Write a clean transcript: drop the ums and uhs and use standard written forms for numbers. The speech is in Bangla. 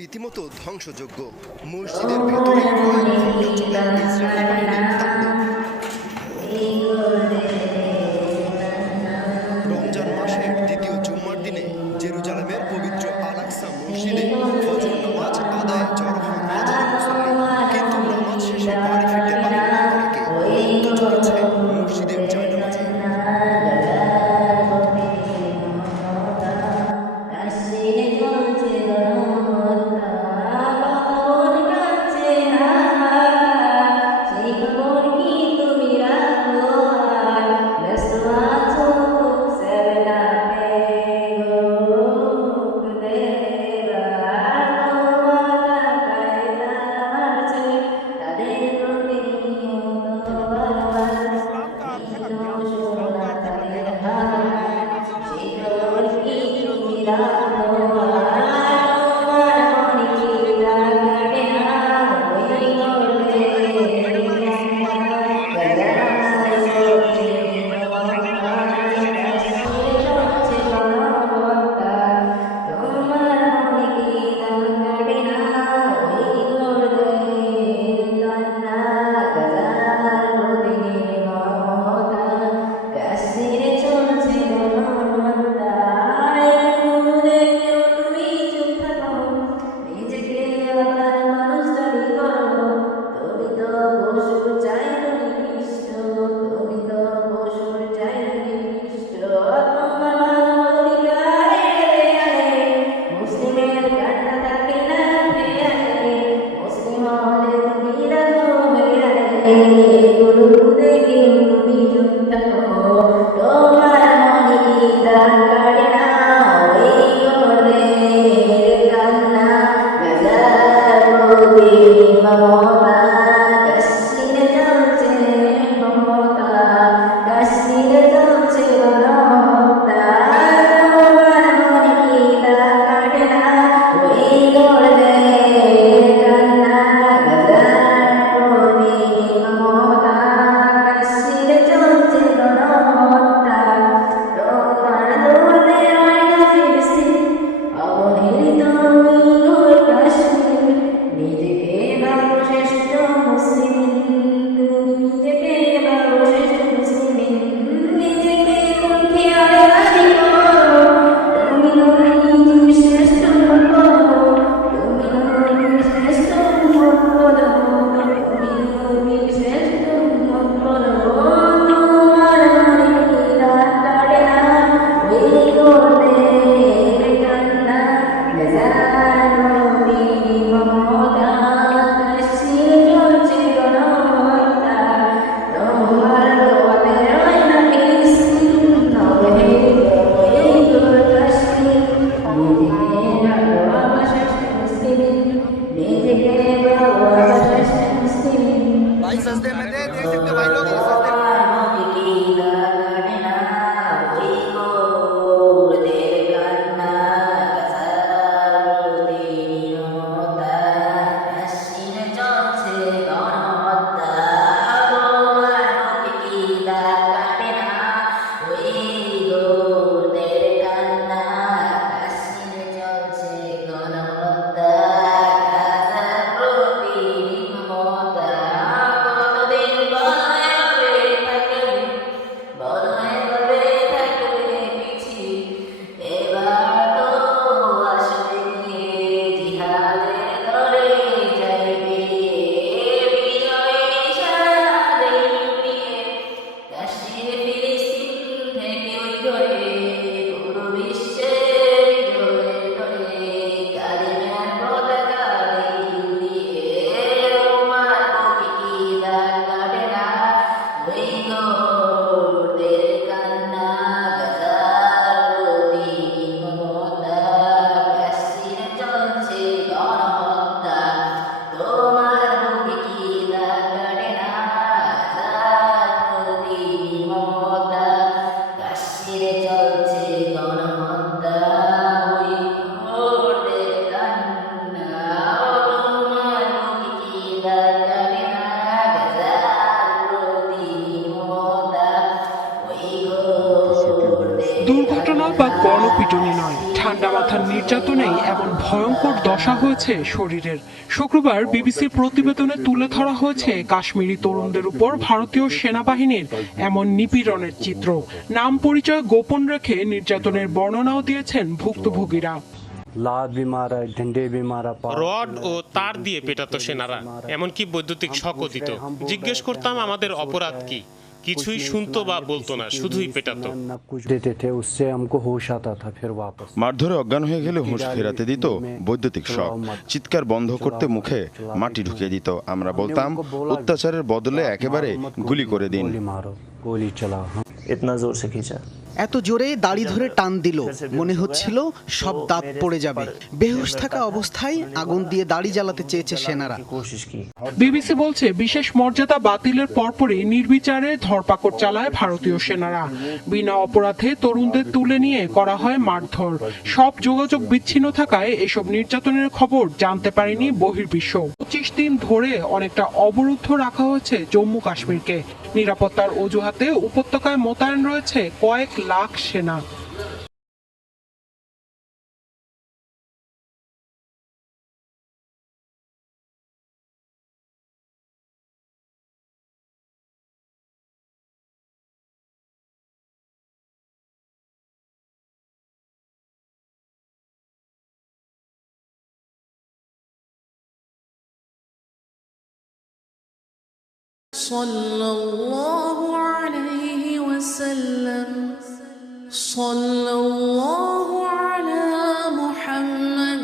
রীতিমতো ধ্বংসযোগ্য। মসজিদের ভেতরে কয়েক ঘন্টা চলে ইসরায়েলি বাহিনীর তাণ্ডব। রমজান মাসের দ্বিতীয় জুম্মার দিনে জেরুজালেমের পবিত্র আল-আকসা মসজিদে ফজর নামাজ আদায়ে জড়ো হন হাজারো মুসল্লি। কিন্তু নামাজ শেষে বাড়ি ফিরতে পারেননি অনেকে। রক্ত ঝরেছে মসজিদের জায়নামাজে। মাথার নির্যাতনেই এমন ভয়ঙ্কর দশা হয়েছে শরীরের। শুক্রবার বিবিসির প্রতিবেদনে তুলে ধরা হয়েছে কাশ্মীরি তরুণদের উপর ভারতীয় সেনাবাহিনীর এমন নিপীড়নের চিত্র। নাম পরিচয় গোপন রেখে নির্যাতনের বর্ণনাও দিয়েছেন ভুক্তভোগীরা। রড ও তার দিয়ে পেটাতো সেনারা, এমনকি বৈদ্যুতিক শকও দিত। জিজ্ঞেস করতাম আমাদের অপরাধ কি, কিছুই শুনতো বা বলতো না, শুধুই পেটাতো। মারধরে অজ্ঞান হয়ে গেলে হুঁশ ফেরাতে দিত বৈদ্যুতিক শক, চিৎকার বন্ধ করতে মুখে মাটি ঢুকিয়ে দিত। আমরা বলতাম অত্যাচারের বদলে একেবারে গুলি করে দিন। এত জোরে দাড়ি ধরে টান দিল, মনে হচ্ছিল সব দাঁত পড়ে যাবে। বেহুশ থাকা অবস্থায় আগুন দিয়ে দাড়ি জ্বালাতে চেয়েছে সেনারা। বিবিসি বলছে বিশেষ মর্যাদা বাতিলের পরপরই নির্বিচারে ধরপাকড় চালায় ভারতীয় সেনারা। বিনা অপরাধে তরুণদের তুলে নিয়ে করা হয় মারধর। সব যোগাযোগ বিচ্ছিন্ন থাকায় এসব নির্যাতনের খবর জানতে পারেনি বহির্বিশ্ব। 25 দিন ধরে অনেকটা অবরুদ্ধ রাখা হয়েছে জম্মু কাশ্মীরকে। নিরাপত্তার অজুহাতে উপত্যকায় মোতায়েন রয়েছে কয়েক লাখ সেনা। sallallahu alayhi wa sallam sallallahu ala Muhammad